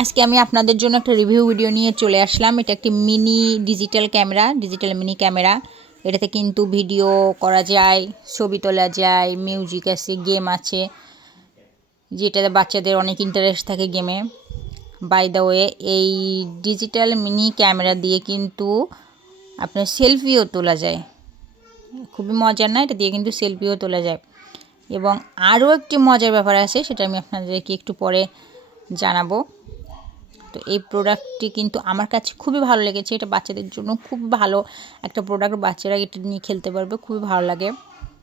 আজকে আমি আপনাদের জন্য একটা রিভিউ ভিডিও নিয়ে চলে আসলাম। এটা একটি ডিজিটাল মিনি ক্যামেরা। এটাতে কিন্তু ভিডিও করা যায়, ছবি তোলা যায়, মিউজিক আছে, গেম আছে, যেটাতে বাচ্চাদের অনেক ইন্টারেস্ট থাকে গেমে। বাই দ্য ওয়ে, এই ডিজিটাল মিনি ক্যামেরা দিয়ে কিন্তু আপনার সেলফিও তোলা যায়। খুবই মজার না? এটা দিয়ে কিন্তু সেলফিও তোলা যায়। এবং আরও একটি মজার ব্যাপার আছে, সেটা আমি আপনাদেরকে একটু পরে জানাবো। তো এই প্রোডাক্টটি কিন্তু আমার কাছে খুবই ভালো লেগেছে। এটা বাচ্চাদের জন্য খুব ভালো একটা প্রোডাক্ট, বাচ্চারা এটা নিয়ে খেলতে পারবে, খুবই ভালো লাগে।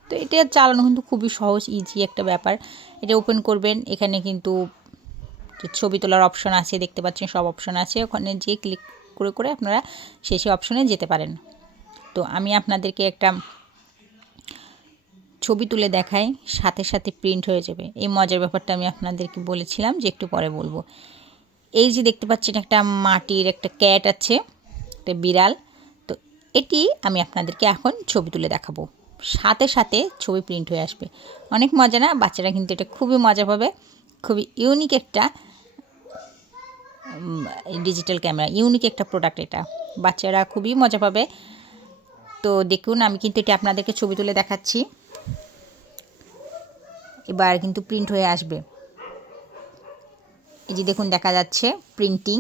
তো এটা চালানো কিন্তু খুবই সহজ, ইজি একটা ব্যাপার। এটা ওপেন করবেন, এখানে কিন্তু ছবি তোলার অপশন আছে, দেখতে পাচ্ছেন সব অপশন আছে। ওখানে যে ক্লিক করে করে আপনারা সেই অপশনে যেতে পারেন। তো আমি আপনাদেরকে একটা ছবি তুলে দেখাই, সাথে সাথে প্রিন্ট হয়ে যাবে। এই মজার ব্যাপারটা আমি আপনাদেরকে বলেছিলাম যে একটু পরে বলবো। এই যে দেখতে পাচ্ছেন একটা মাটির একটা ক্যাট আছে, একটা বিড়াল। তো এটি আমি আপনাদেরকে এখন ছবি তুলে দেখাবো, সাথে সাথে ছবি প্রিন্ট হয়ে আসবে। অনেক মজা না? বাচ্চারা কিন্তু এটা খুবই মজা পাবে। খুবই ইউনিক একটা ডিজিটাল ক্যামেরা, ইউনিক একটা প্রোডাক্ট। এটা বাচ্চারা খুবই মজা পাবে। তো দেখুন, আমি কিন্তু এটা আপনাদেরকে ছবি তুলে দেখাচ্ছি। এবার কিন্তু প্রিন্ট হয়ে আসবে। এই যে দেখুন, দেখা যাচ্ছে প্রিন্টিং।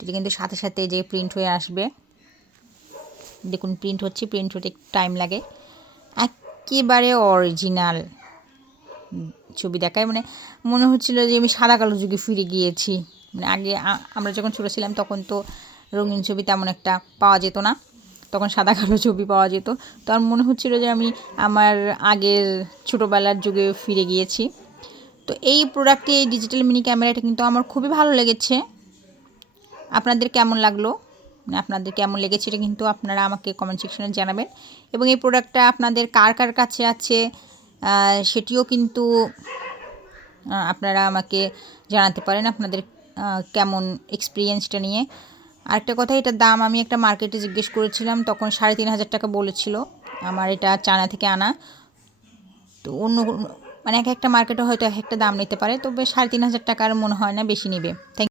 এটা কিন্তু সাথে সাথে যে প্রিন্ট হয়ে আসবে। দেখুন প্রিন্ট হচ্ছে, প্রিন্ট হতে টাইম লাগে। একেবারে অরিজিনাল ছবি দেখায়, মানে মনে হচ্ছিল যে আমি সাদা কালো যুগে ফিরে গিয়েছি। মানে আগে আমরা যখন ছোটো ছিলাম তখন তো রঙিন ছবি তেমন একটা পাওয়া যেত না, তখন সাদা কালো ছবি পাওয়া যেত। তো আর মনে হচ্ছিলো যে আমি আমার আগের ছোটোবেলার যুগে ফিরে গিয়েছি। তো এই প্রোডাক্টটি, এই ডিজিটাল মিনি ক্যামেরাটা কিন্তু আমার খুবই ভালো লেগেছে। আপনাদের কেমন লাগলো, মানে আপনাদের কেমন লেগেছে, এটা কিন্তু আপনারা আমাকে কমেন্ট সেকশনে জানাবেন। এবং এই প্রোডাক্টটা আপনাদের কার কার কাছে আছে সেটিও কিন্তু আপনারা আমাকে জানাতে পারেন, আপনাদের কেমন এক্সপিরিয়েন্সটা নিয়ে। আরেকটা কথা, এটার দাম আমি একটা মার্কেটে জিজ্ঞেস করেছিলাম, তখন 3,500 টাকা বলেছিল। আমার এটা চায়না থেকে আনা। তো অন্য মানে এক একটা মার্কেটে হয়তো এক একটা দাম নিতে পারে, তবে 3,500 টাকার মনে হয় না বেশি নেবে। থ্যাংক